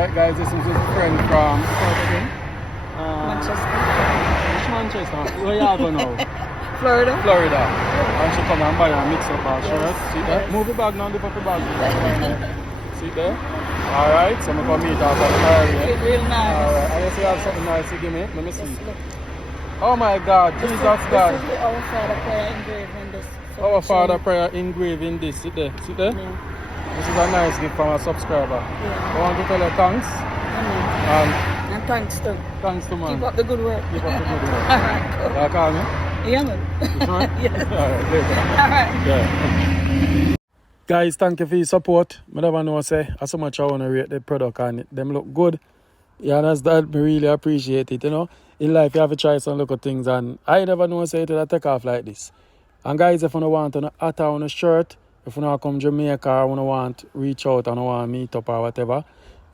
Alright guys, this is his friend from Manchester. Which Manchester? Where you go now? Florida. Florida. And she come and buy a mix up our shirt. See there? Yes. Move it back now, lift up the bag. See there? Alright, so I'm going to meet her for the area. Real nice. Alright, I see you have something nice to give me. Let me see. Just look. Oh my God, Jesus God. This is the Our Father prayer engraved in this. Our Father prayer engraved in this. See there? See there? Yeah. This is a nice gift from a subscriber. Yeah. I want to tell her thanks. Amen. And thanks to. Thanks to man. Keep up the good work. Keep up the good work. Alright, cool. Y'all call me? Yeah, man. You sure? Yes. Alright, later. Alright. Yeah. Guys, thank you for your support. I never know say how so much I want to rate the product and them look good. You understand? Me really appreciate it, you know. In life you have to try some local things and I never know say it'll take off like this. And guys, if you don't want a hat on a shirt, if you don't come Jamaica or you want reach out and you want meet up or whatever,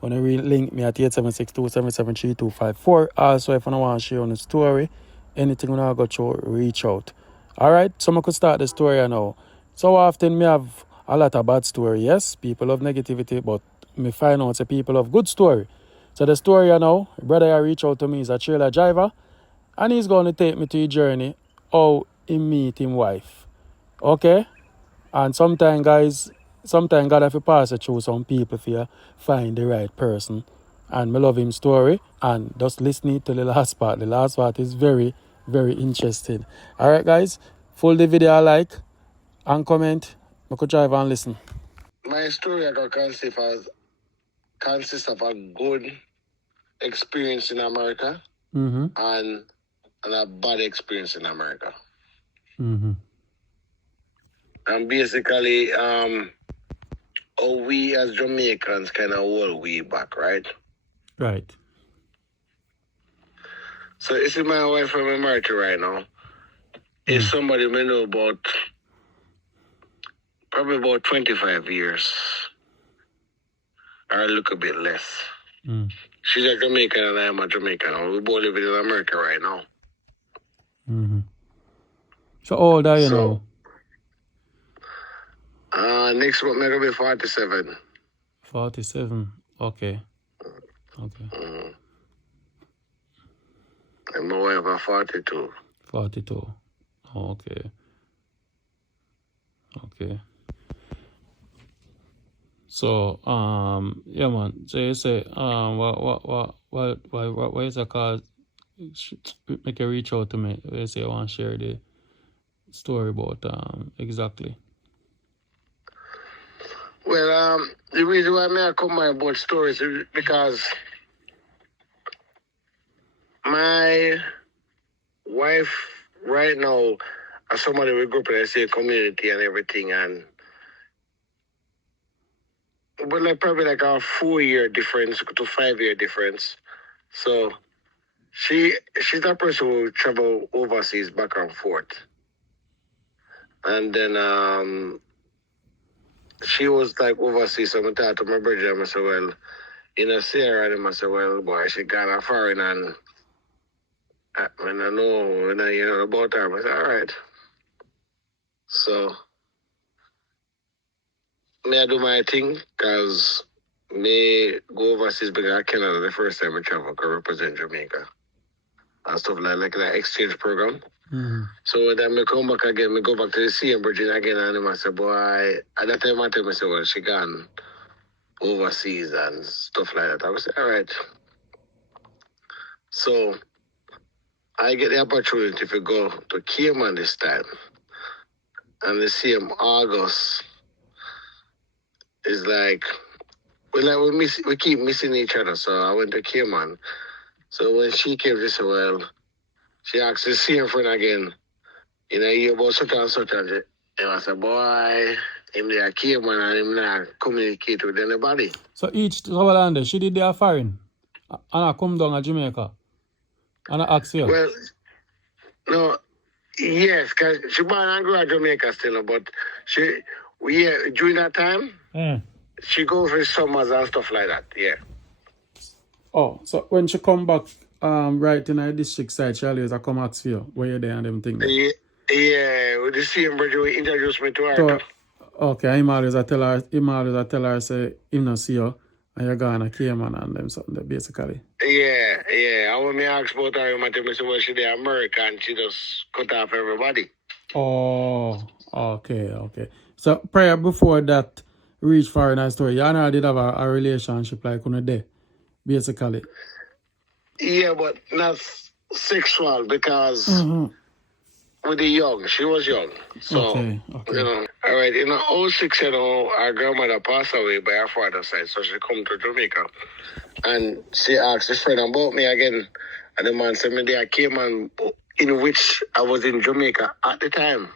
you want to link me at 876-277-3254. Also, if you don't want to share on the story, anything you want to go through, reach out. Alright, so I could start the story now. So often me have a lot of bad story, yes. People love negativity, but me find out say people love good story. So the story now, brother I reach out to me is a trailer driver and he's going to take me to a journey how he meet him wife. Okay? And sometimes guys, sometimes God have to pass it through some people for you find the right person. And me love him story and just listen to the last part. The last part is very, very interesting. Alright guys, full the video like and comment. I could drive and listen. My story I got consists of a good experience in America and a bad experience in America. And basically, how we as Jamaicans kind of hold we back, right? Right. So this is my wife from America right now. It's somebody we know about probably about 25 years. Or a little bit less. She's a Jamaican and I am a Jamaican. We both living in America right now. So how old are you now? Next month I'm gonna be 47. 47. Okay. Okay. And my wife is 42. 42. Okay. Okay. So, yeah, man. So you say, what is it called? Make you reach out to me. You say you want to share the story about exactly. Well, the reason why I come about stories is because my wife right now, as somebody we grew up in the same community and everything, and but like probably like a 4-year difference to 5-year difference. So she's that person who travel overseas back and forth. And then she was like overseas, so I talked to my brother and I said, well, you know, Sarah, and I said, well, boy, she got a foreign and when I know, when I you know about her, I said, all right. So me I do my thing, because me go overseas because I Canada the first time I travel, I represent Jamaica. And stuff like that exchange program. So when I come back again, I go back to the same Virginia again, and I say, boy, at that time I tell myself, well, she gone overseas and stuff like that. I was say, all right. So I get the opportunity to go to Cayman this time. And the same August is like, we keep missing each other. So I went to Cayman. So when she came, she said, well, she asked the same friend again, you know, you about such and such. And I said, boy, him there Cayman and him not communicate with anybody. So each travel she did their foreign and I come down to Jamaica and I ask you. Well, no, yes, because she born and grew up in Jamaica still, but during that time, she go for summers and stuff like that, yeah. Oh, so when she come back right in her district side, she always come ask for you where you there and them things. Yeah, with the same brother who introduced me to her. So, okay, him always I tell her say him not see you And you're going to Cayman and them something there, basically. Yeah. And when me ask about her, I tell me, say, well, she the American, she just cut off everybody. Oh, okay. So prior before that reach far in our story, you and her did have a relationship like on a day, basically. Yeah, but not sexual because with the young, she was young. So, Okay. all right, in 06, our grandmother passed away by her father's side, so she come to Jamaica. And she asked a friend about me again. And the man said me there came on in which I was in Jamaica at the time.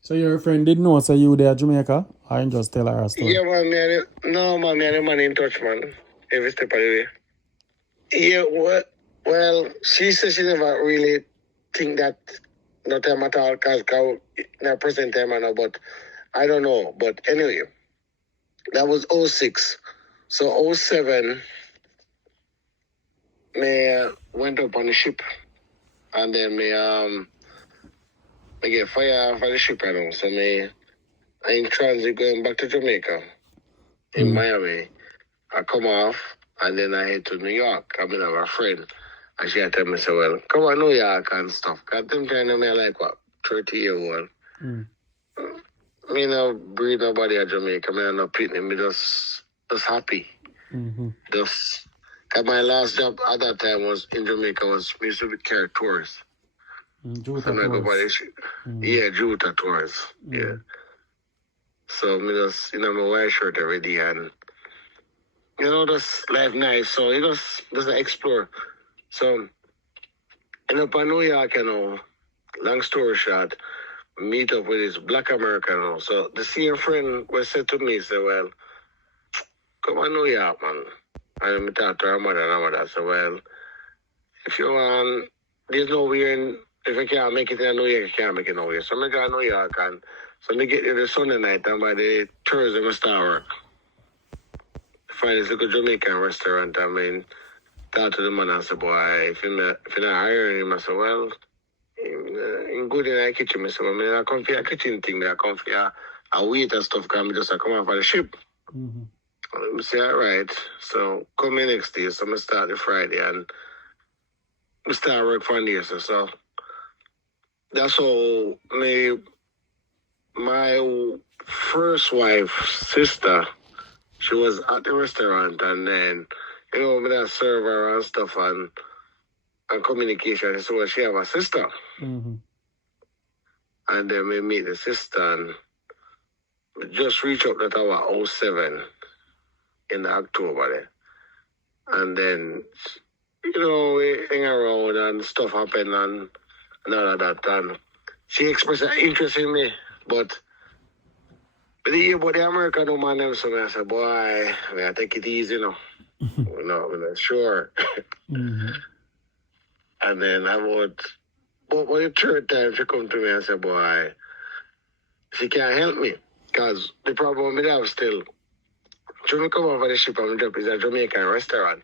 So your friend didn't know so you there Jamaica? I just tell her a story. Yeah, man, me and the man in touch, man. Every step of the way. Yeah, well, she said she never really think that no time at all, because in her present time, I know, but I don't know. But anyway, that was 06. So 07, me went up on the ship, and then I get fired for the ship, you know. So I in transit going back to Jamaica, in Miami. I come off, and then I head to New York. I mean, I have a friend. And she had tell me, so, well, come on New York and stuff. Because them kind of me like, what, 30-year-old. Me no breed nobody at Jamaica. Me no pitney. Me just happy. Just, because my last job at that time was in Jamaica was me used to carry tours. Juta So I go by tours. Yeah, Juta tours. Yeah. So me just, my white shirt every day and just life nice. So you just explore. So end up in New York, long story short, meet up with this black American. So the same friend was said to me, say, well, come on New York, man. And I talked to her mother and her mother. So, well, if you want, there's no way if you can't make it in New York, you can't make it nowhere. So I go to New York and so I get there the Sunday night and by the Thursday I start work. Find this little Jamaican restaurant. I mean, talk to the man and say, boy, if you're not hiring him, I say, well, in good in the kitchen, I say, well, I come for a kitchen thing, I come for a wait and stuff, because I just come off of the ship. I say, all right. So come in next day, so I start the Friday and I start work for the so that's how my first wife's sister, she was at the restaurant and then, with that server and stuff and communication. So she have a sister. And then we meet the sister and we just reach out that our 07 in October there. And then, we hang around and stuff happen and all of that. And she expressed an interest in me, but the American woman, so I said, boy, I take it easy, we're not sure. And then but when the third time she come to me and said, boy, she can't help me. Because the problem with that still, when we come over the ship and drop is a Jamaican restaurant.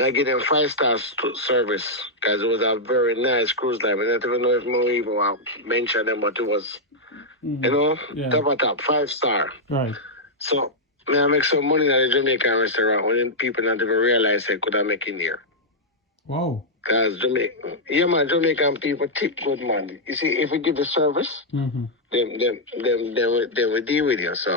I give them 5-star service because it was a very nice cruise line. I don't even know if we even want to mention them, but it was, top 5-star. Right. So, I make some money at the Jamaican restaurant when people not even realize they could have make in here. Wow. Because Jamaican people tip good money. You see, if we give the service, then we deal with you. So,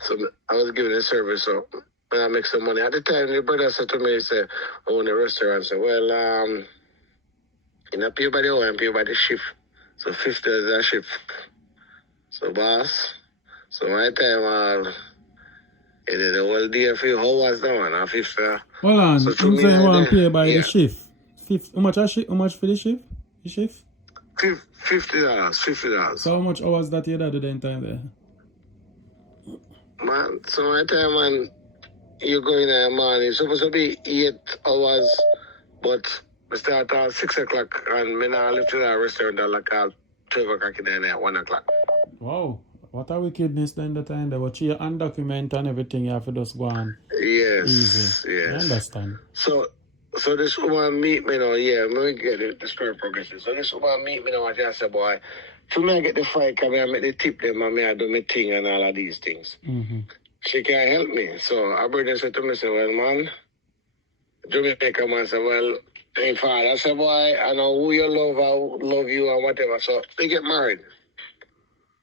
so I was giving the service. So when I make some money at the time, the brother said to me, he said, I own the restaurant. So, well, you not pay by the hour and pay by the shift. So $50 a shift. So, boss. So my time, it did the whole day for hours now, and $50. Hold on, So you say you want to pay by yeah. the shift. How much for the shift? The shift? $50. So how much hours that you did at the time there? Man, so my time, man, you go in the morning, it's supposed to be 8 hours, but we start at 6 o'clock, and me now live to the restaurant at like 12 o'clock in the night at 1 o'clock. Wow. What a wickedness then the time there. But you undocument and everything, you have to just go on. Yes. Easy. Yes. I understand. So this woman meet me now, let me get the story progressive. So this woman meet me now and I said, boy, for me I get the fight, I make the tip them and I do my thing and all of these things. she can't help me. So I brother said to me, say, well, man, Jamaica man said, well, hey, father, I said, boy, I know who you love, I love you and whatever. So they get married.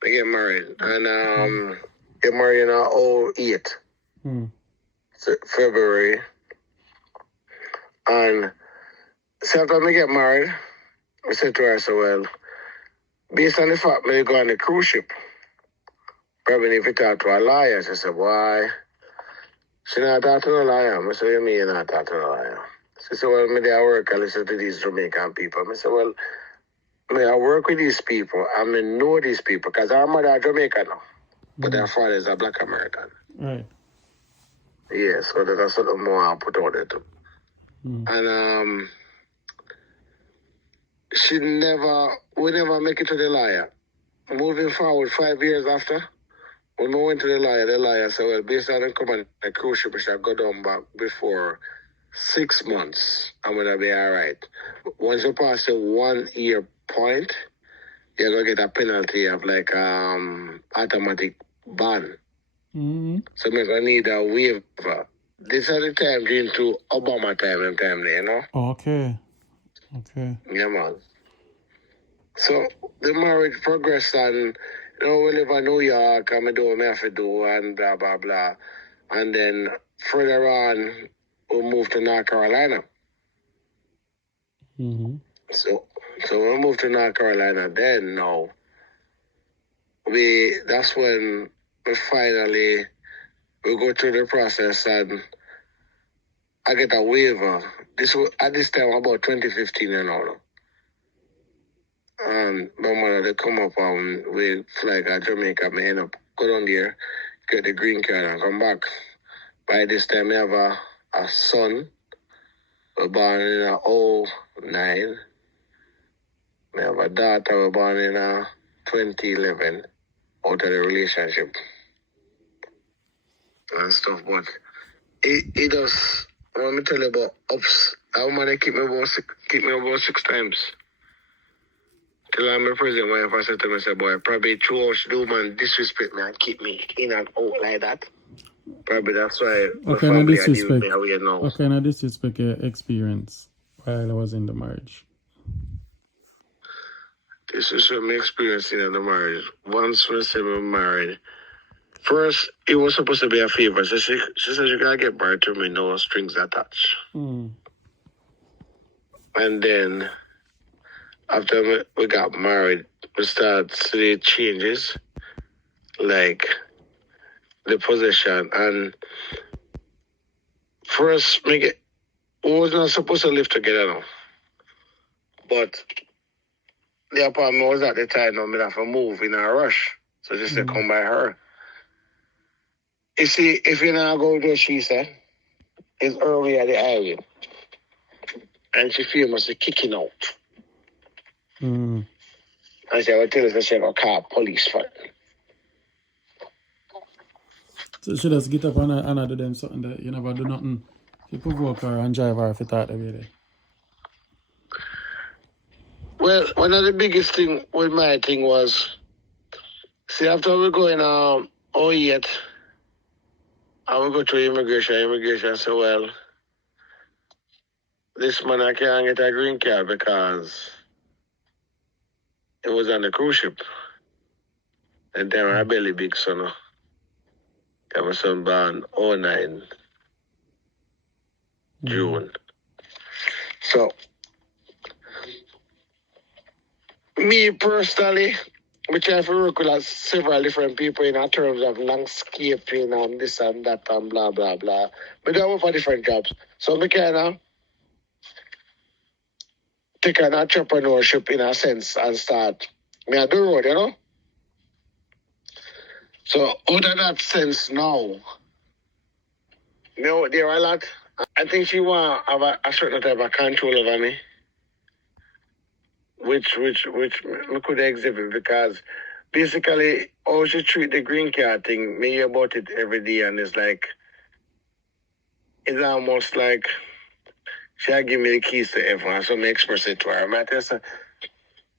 They get married. And get married in 08, February. And so after I get married, I said to her, I said, well, based on the fact that I go on the cruise ship, probably if you talk to a liar, she said, why? She not talk to no liar. I said, you mean you not talk to no liar? She said, well, me I work, I listen to these Jamaican people. I said, well, I work with these people, I know these people, because our mother is Jamaican now, but their father is a black American. Right. Yeah, so that's something more I put out there too. And we never make it to the liar. Moving forward, 5 years after, when we went to the liar said, well, based on the command, the cruise ship should go down back before 6 months, I'm going to be all right. Once you pass the 1 year point, you're going to get a penalty of like automatic ban. So we're going to need a waiver. This is the time into Obama time there, you know? Okay. Yeah, man. So the marriage progressed and, we live in New York and I do what I have to do and blah, blah, blah. And then further on, we moved to North Carolina. So when we moved to North Carolina, then now, that's when we go through the process and I get a waiver. At this time, about 2015 and all. And my mother, they come up and we fly to Jamaica. I end up go down there, get the green card and come back. By this time, I have a son, born in 09. I have a daughter, born in 2011, out of the relationship and stuff. But it does, let me tell you about ups. I want to keep me about 6 times. Till I'm a present wife, I said to myself, boy, probably too much do man disrespect me and keep me in and out like that. Probably that's why my family are dealing with me how you know. What kind of disrespect your experience while I was in the marriage? This is my experience in the marriage. Once when I said we married, first, it was supposed to be a favor. She said, you gotta get married to me, no strings attached. And then, after we got married, we started to see changes, like the possession. And first, we was not supposed to live together now. But the apartment was at the time, now I have to move in a rush. So just to come by her. You see, if you now go to she said, it's early at the highway. And she feel must be kicking out. And she will tell us that she will call police for it. So she just get up and do them something that you never do nothing. She provoke her and drive her if you thought away there. Well, one of the biggest thing with my thing was, see, after we go in 08, I will go to immigration say, well, this man I can't get a green card because it was on the cruise ship. And then I barely big son. That was son born 09 June. So, me personally, which I have to work with several different people in terms of landscaping and this and that and blah, blah, blah. But I work for different jobs. So I can take an entrepreneurship in a sense and start me at the road, you know? So out of that sense now, there are a lot. I think she want to have a certain type of control over me. Which we could exhibit because basically how she treat the green card thing, me hear about it every day and it's almost like she give me the keys to everyone, so me express it to her. I tell her,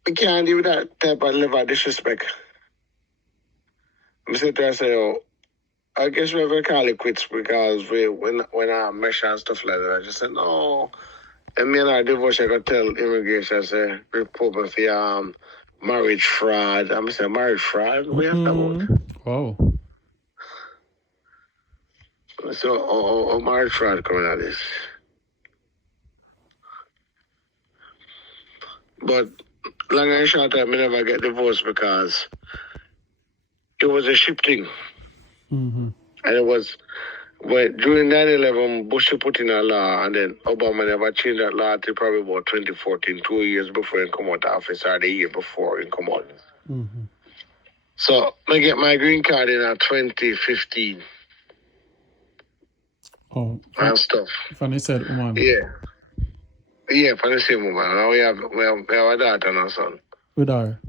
I can't deal with that type of level of disrespect. I say to her, I guess we have to call it quits because when I mesh and stuff like that, I just said no. And me and our divorce, I got tell immigration, I say, report me for marriage fraud. I'm saying marriage fraud. We have to vote. Wow. So, marriage fraud coming out of this. But long and short, I never get divorced because it was a ship thing. Mm-hmm. And it was, during 9/11, Bush put in a law, and then Obama never changed that law till probably about 2014, 2 years before he come out of office, or the year before he come out. Mm-hmm. So, I get my green card in 2015 Oh, and stuff. funny said, woman. Yeah. Yeah, for the same woman. Now we have a daughter and a son. With her.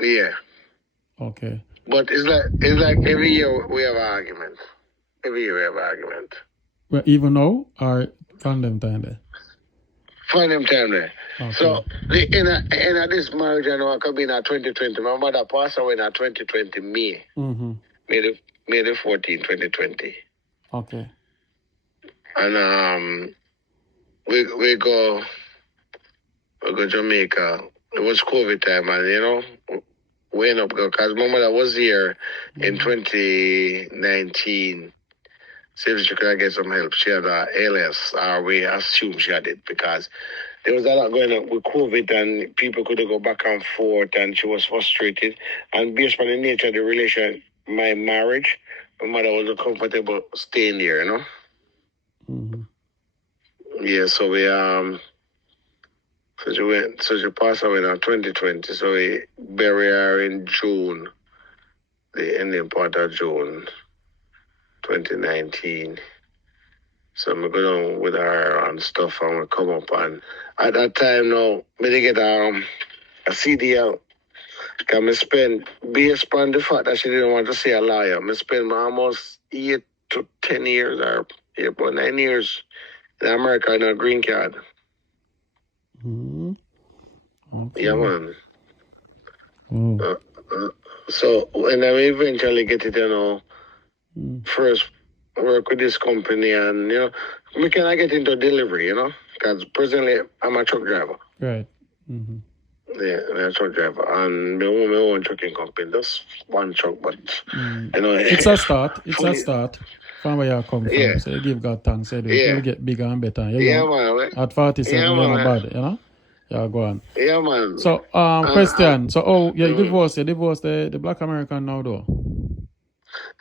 Yeah. Okay. But it's like every year we have an argument. Every year we have an argument. Well, even now or from them time there? Find them time there. Okay. So in this marriage, I know I could be in 2020. My mother passed away in 2020 May. Mm-hmm. May the 14th, 2020. Okay. And we go Jamaica. It was COVID time, and you know, we end up because my mother was here in 2019. See if she could get some help. She had a ALS, or we assume she had it because there was a lot going on with COVID, and people couldn't go back and forth, and she was frustrated. And based on the nature of the relation, my marriage, my mother wasn't comfortable staying there, you know. Mm-hmm. Yeah, so we so she passed away in 2020. So we bury her in June, the ending part of June 2019. So we go down with her and stuff, and we come up, and at that time now, we did get a CDL. Because I spend, based on the fact that she didn't want to see a lawyer, I spent almost 8 to 10 years, or 9 years in America in a green card. Mm-hmm. Okay. Yeah, man. Oh. So when I eventually get it, you know, first work with this company, and you know, we can get into delivery, you know, because presently I'm a truck driver. Right. Mm-hmm. Yeah, I'm a truck driver, and my own trucking company. Just one truck, but you know, it's a start. It's fully, a start. From where you come from, yeah. so you give God thanks. You Yeah. will get bigger and better. You Yeah, know, man. at 47, Yeah, you're man. not bad. You know. Yeah, go on. Yeah, man. So, question. So, you divorced the Black American now, though?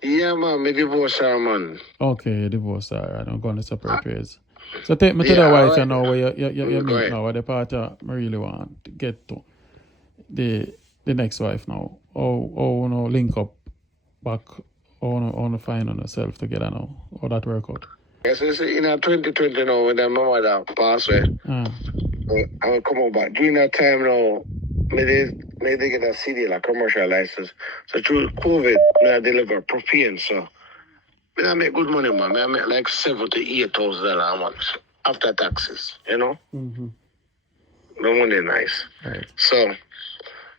Yeah, man. Me divorce her, man. Okay, you divorced her. I don't go on the separate ways. So, take me to Yeah, the wife, right. you know, where you meet Right. now, where the part I really want to get to. The next wife now. Oh, no, link up back. On to find on yourself together now. How that work out? Yes, yeah, so in 2020 now, when my mother passed away, I will come back. During that time now, may they get a CD, like commercial license. So through COVID, I deliver propane. So I make good money, man. I make like $7,000 to $8,000 a month after taxes, you know? Mm-hmm. The money nice. Right. So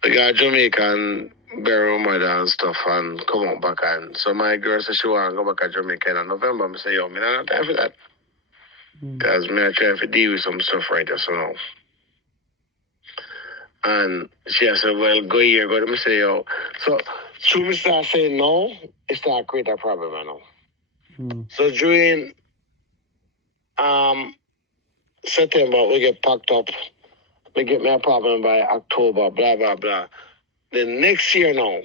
we got Jamaican, bury my mother and stuff, and come on back. And so my girl said she want to go back to Jamaica in November. I say, yo, me not have time for that. Because me I try to deal with some stuff right there, so now. And she said, well, go here, go to me say, yo. So me start saying no, it start create a problem, you know. So during September, we get packed up. We get me a problem by October, blah, blah, blah. The next year now,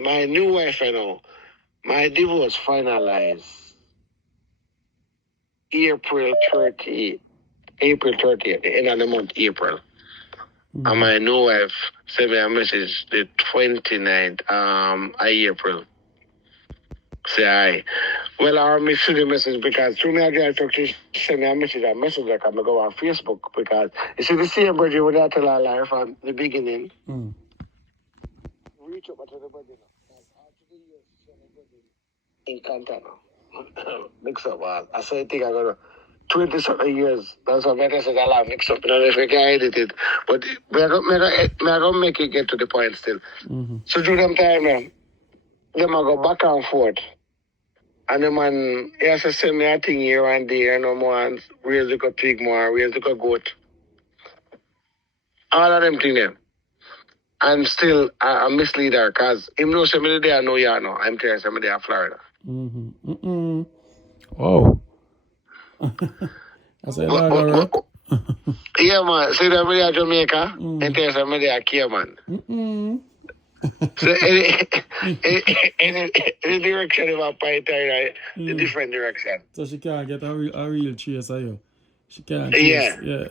my new wife, you know, my divorce finalized April 30th, the end of the month, April. And my new wife sent me a message the 29th of April. Say hi. Well, I missed the message because through me I talk to send me a message like I'm go on Facebook because you see the same Bridget when I tell her life from the beginning. Reach up to the body now. After the years, in contact now. Mix up. I say I think I got 20-something years. That's what I said. I love mix up. You know, if we can edit it, but me I don't make it get to the point still. So during them time, them I go back and forth. And the man, he has to send me a thing here and there, no more, and raise the pig more, raise the goat. All of them things them. And still, I mislead her, because him know somebody there, I know you know. I'm telling somebody there in Florida. Oh. I said, yeah, man. See that video in Jamaica? And tell somebody there, care, man. So any direction of a point, right? The different direction. So she can't get a real chase of you. She can't chase. Yeah.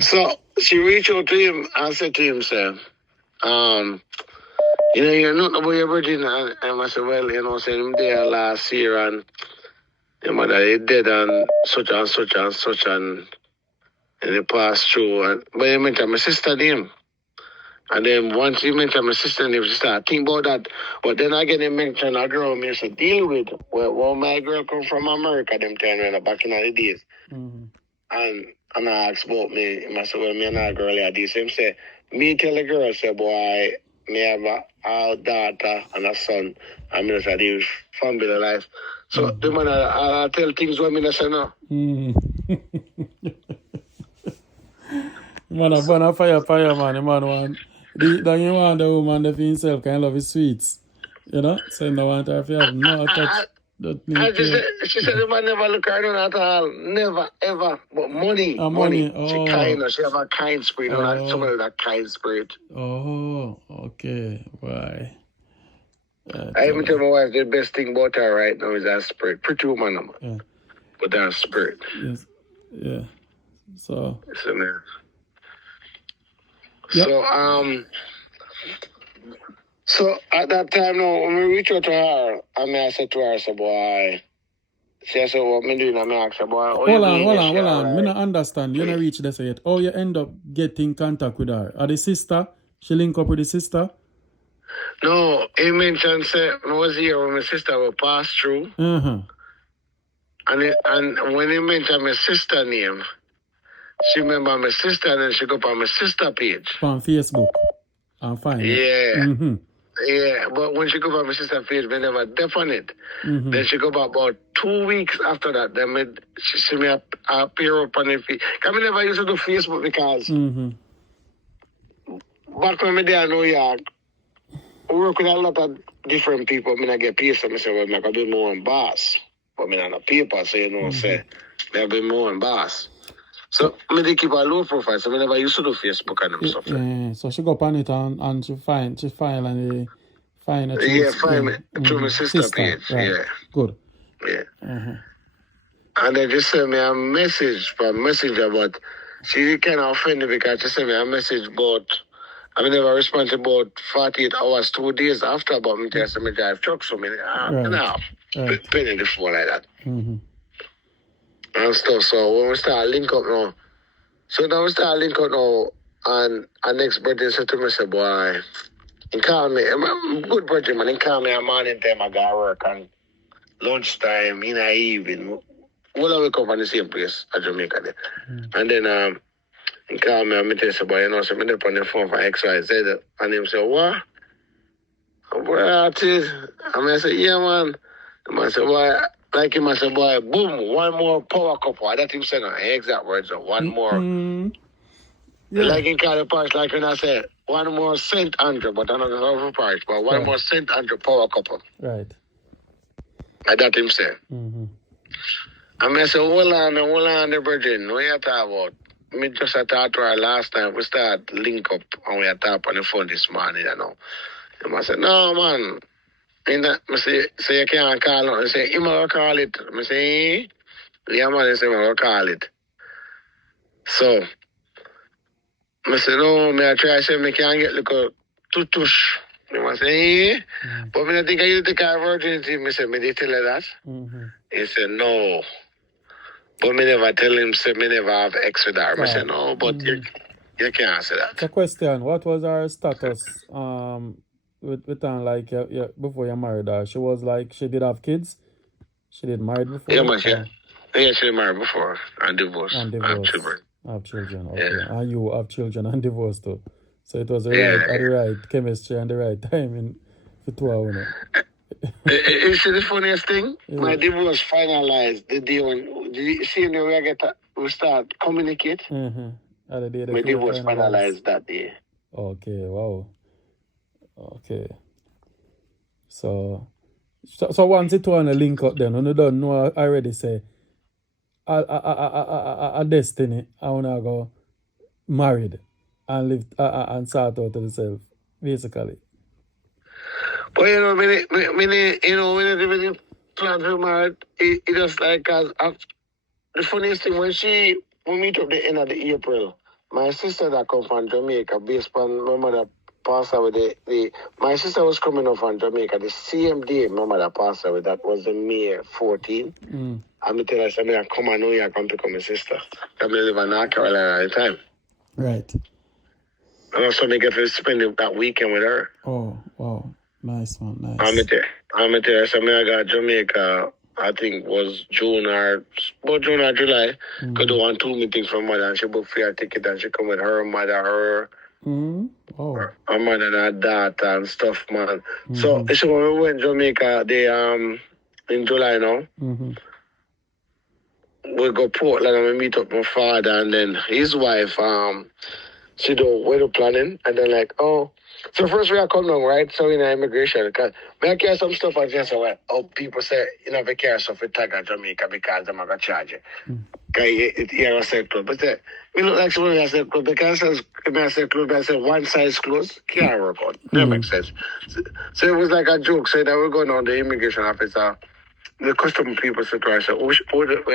So she reached out to him and said to him, sir, you know, you're not about your virgin. And I said, well, you know, saying him there last year and your mother is dead and such and such and such and he passed through. And, but he mentioned my sister name. And then once he mentioned my sister name, she started thinking about that. But then again, he mentioned a girl I used to deal with. Well, my girl come from America, them time back in the days. And I asked about me. I said, well, me and a girl here this. Him say, me tell the girl, say, boy, me have a daughter and a son. And me just a deal family life. So the man, I tell things when me say no. Man, I burn a fire, man. The man want... Then you want the woman that himself kind of love his sweets. You know? So you don't want her to have no touch. She said the man never look her down at all. Never, ever. But money. Money. She kind. She have a kind spirit. Not somebody with a kind spirit. Oh, okay. Why? I even tell my wife the best thing about her right now is that spirit. Pretty woman, man. Yeah. But that spirit. Yes. Yeah. So. Yep. So at that time now, when we reach out to her, I said to her, I said, boy, she said, what me doing? I asked her, boy, hold on. Me not understand. You not reach this yet. Oh, you end up getting contact with her. Are the sister? She link up with the sister? No, he mentioned, say, I was here when my sister will pass through. And when he mentioned my sister name, she remember my sister and then she go up on my sister page. On Facebook. I'm fine. Yeah. Yeah, but when she go back my sister page, we never def on it. Then she go back about 2 weeks after that. Then she see me appear up on the feed. Because I never used to do Facebook because back when me there in New York, I work with a lot of different people. I get paid, so I say, well, I can do more on boss. But I not a paper, so you know, say, I be more on boss. So, I keep a low profile, so I never used to do Facebook and them stuff. Yeah, so she go up on it and she find it. Find it. Yeah, find me through my sister page. Right. Yeah. Good. Yeah. And they just sent me a message from Messenger, but she kind of offended because she sent me a message about, I never responded about 48 hours, 2 days after about me tell me drive truck, so me, now, penny the phone like that. And stuff. So when we start link up now, and our next birthday said to me, say, boy, he call me, I'm good birthday, man. He call me a morning time, I got work, and lunchtime, in the evening. Well, I wake up on the same place at Jamaica there. And then he call me and me tell say, boy, you know, so me up on the phone for XYZ. And him say, what? Boy, that's it. And I say, yeah, man. And I say, boy, like him, I said, boy, boom, one more power couple. That him said, exact words, one more. Like in Cali Park, like when I said, one more St. Andrew, but another over Park, but one more St. Andrew power couple. Right. Like that him said. And I said, hold on, the virgin, what you talking about? Me just talked to her last time. We start link up and we talk on the phone this morning, you know. And I said, no, man. And I say you can't call it. I say, you might call it. I say, yeah, man, I say, I will call it. So, I say, no, I try to say, I can't get little tutush. I say, but I think I use the car virginity. I say, I tell her that. He said, no. But I never tell him, say, I never have ex with her. I say, no, but you can't say that. So, question, what was her status? With like before you married her, she was like she did have kids. She did married before. Yeah, man. Yeah, she married before and divorced. And have children. Have children. Okay. Yeah. And you have children and divorced too. So it was the right chemistry and the right timing for 2 hours. You see the funniest thing? My divorce finalized the day when, did you see the way we start communicate? The day My divorce finalized that day. Okay, wow. Okay. So once it want to link up then, you don't know I already say a destiny, I wanna go married and live and sort out themselves, basically. But you know, when you plan to marry, it just like the funniest thing when we meet up the end of the April, my sister that come from Jamaica, based on my mother passed away. My sister was coming up from Jamaica the same day my mother passed away. That was the May 14. And me tell her, I come and New York and pick up my sister. I live in North Carolina at the time. Right. And also I get to spend that weekend with her. Oh, wow. Nice, man. Nice. I'm tell her, I got Jamaica, I think was June or July. Could do 1-2 meetings for mother and she booked for her ticket and she come with her mother, Oh. her mother and her daughter and stuff, man. So when we went to Jamaica in July now, we go Portland and we meet up my father and then his wife, she do wedding planning and then like, oh, so first we are come down, right? So in immigration, because I carry some stuff and just like, oh, people say, you know, if you carry stuff, you tag at Jamaica because they're going to charge you. Because you're a set club. But say, we look like someone who set club because I say club, I say one size clothes, can't work out. That makes sense. So it was like a joke. So that we're going on the immigration officer. The custom people said to her, so we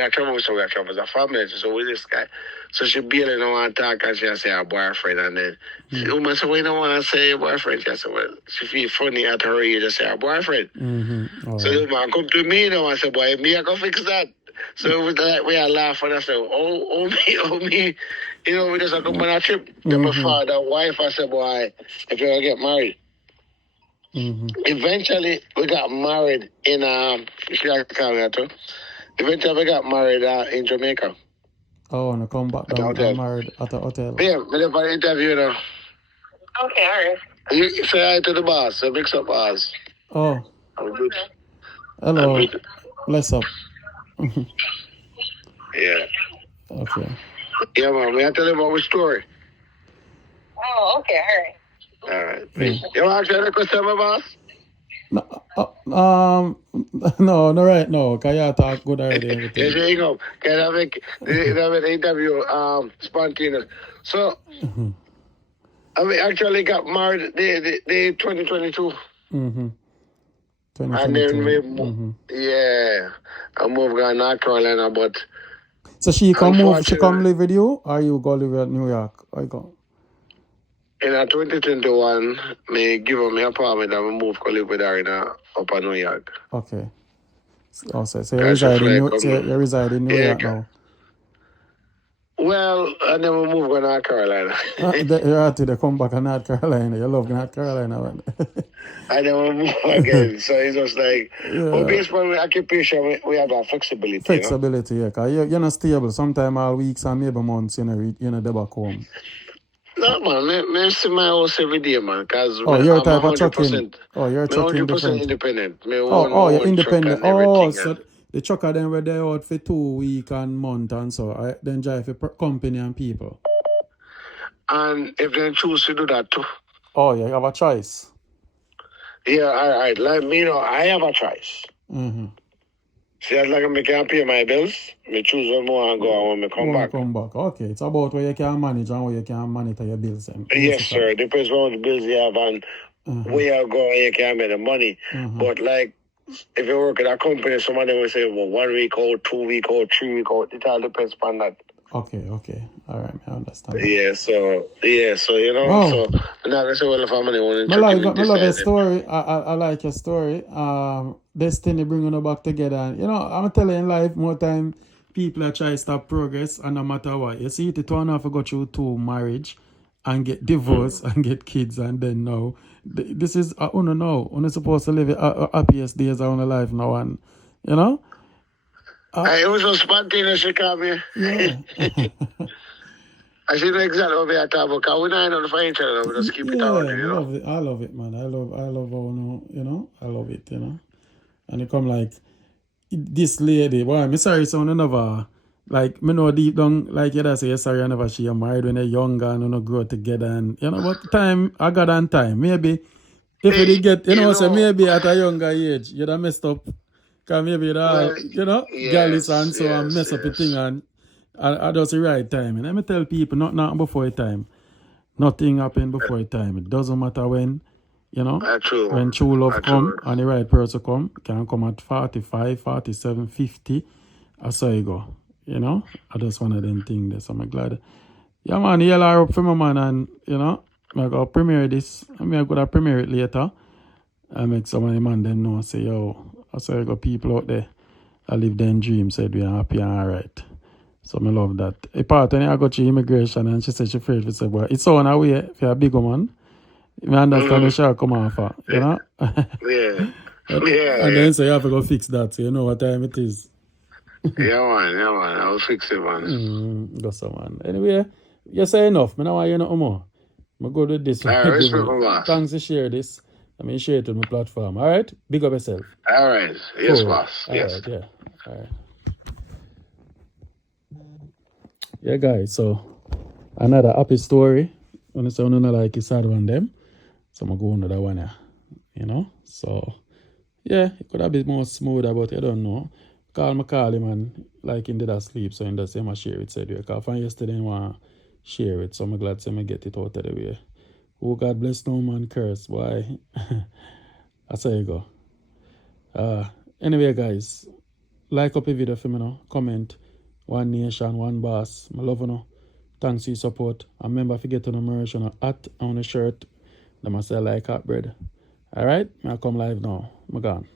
are traveling as a family, so with this guy. So she barely don't want to talk and she say her boyfriend and then she said, well, you don't want to say your boyfriend. She said, well, she feel funny at her age to say her boyfriend. So the man come to me now and say, boy, me I can fix that. So it was like we are laughing and I said, oh me. You know, we just come on a trip. Then my father, wife, I said, boy, if you're gonna get married. Eventually, we got married in Eventually, we got married in Jamaica. Oh, and I come back down and married at the hotel. Yeah, we have an interview now. Okay, all right. You say hi to the boss, the mix-up boss. Oh. I'm good. Hello. I'm good. Bless up. Yeah. Okay. Yeah, man, we have to tell you about our story. Oh, okay, all right. All right. You want to ask a question, my boss? No, no, right now. Can you talk good already? Yes, there you go. Can I make the interview spontaneous? So, I actually got married the 2022. 2022. And then I moved to North Carolina, but so she come live with you, or you go live in New York? Or you go? In 2021, me give her my apartment and we move to live with her in upper New York. Okay. So you reside in New York now? Well, and then we move to North Carolina. You have to come back to North Carolina. You love North Carolina, man. And then we move again. So it's just like, but based on the occupation, we have that flexibility. Flexibility, you know? Yeah. You're not stable. Sometimes all weeks and maybe months, you know, they back home. No, man. I see my house every day, man. Because you're type of trucking. You're trucking 100% independent. You're independent. So the trucker then were there out for 2 weeks and month and so. I then drive for company and people. And if they choose to do that too. Oh, yeah, you have a choice. Yeah, all right. Like me, I have a choice. See, as long as I can pay my bills, I choose one more and go and when I come back. Okay, it's about where you can manage and where you can monitor your bills. Yes, sir. Depends on the bills you have and where you go and you can make the money. But like, if you work at a company, somebody will say, well, 1 week out, 2 week out, 3 week out. It all depends on that. Okay. All right, I understand. Yeah, so you know, so I'm not gonna say well if I'm money one. I love your story. I like your story. Destiny bringing you back together. And, you know, I'm telling you in life more time people are trying to stop progress and no matter what. You see, it one have to go through 2 marriage and get divorced and get kids and then now this is I'm supposed to live the happiest days of our life now and you know. It was so spontaneous, she called me. Yeah. I see exactly what we are talking about. Because we don't know the each other. We just keep it out. I love it, man. I love how, you know, I love it, you know. And it come like this lady, boy, me sorry, so I never, like, me know deep down, like you say, sorry, I never she you married when you're younger and you know grow together. And, you know, but time, I got on time. Maybe, if you did get, you know, so maybe at a younger age, you'd have messed up. Because maybe you'd have, well, you know, girlies and so and mess up the thing. yes. And I just the right time. And let me tell people, not before time. Nothing happen before time. It doesn't matter when, you know, True. when true love come True. and the right person come, can come at 45, 47, 50. I saw you go. You know, I just one of them things there. So I'm glad. Yeah, man, yell her up for my man and, you know, I go premiere this. I mean, I go to premiere it later. I make some of the man them know, say, yo, I saw you got people out there. I live them dream, said we are happy and alright. So I love that. A part when I got to immigration and she said she afraid to say, boy, it's on her way if you're a big woman. You understand the shall come off, you know? Yeah. And then so you have to go fix that so you know what time it is. Yeah, man. I'll fix it, man. Go so man. Anyway, you say enough. I don't want you no more. I'm go do this. Respect my boss. Thanks to share this. I mean share it on my platform. Alright? Big up yourself. Alright. Yes, Cool. boss. Yes. Alright, yeah. Alright. Yeah, guys, so another happy story. When I say I don't like a sad one them. So I'm gonna go another one here. You know? So yeah, it could have been more smoother, but I don't know. Call him and like he did sleep, so he does say I share it said because from yesterday I want to share it. So I'm glad to get it out of the way. Oh God bless no man curse, boy. That's how you go. Anyway guys, like up the video for me now. Comment. One nation, one boss. I love you know. Thanks for your support. And remember if you get on the merch on a hat on the shirt, them I say like hot bread. Alright? I come live now. I'm gone.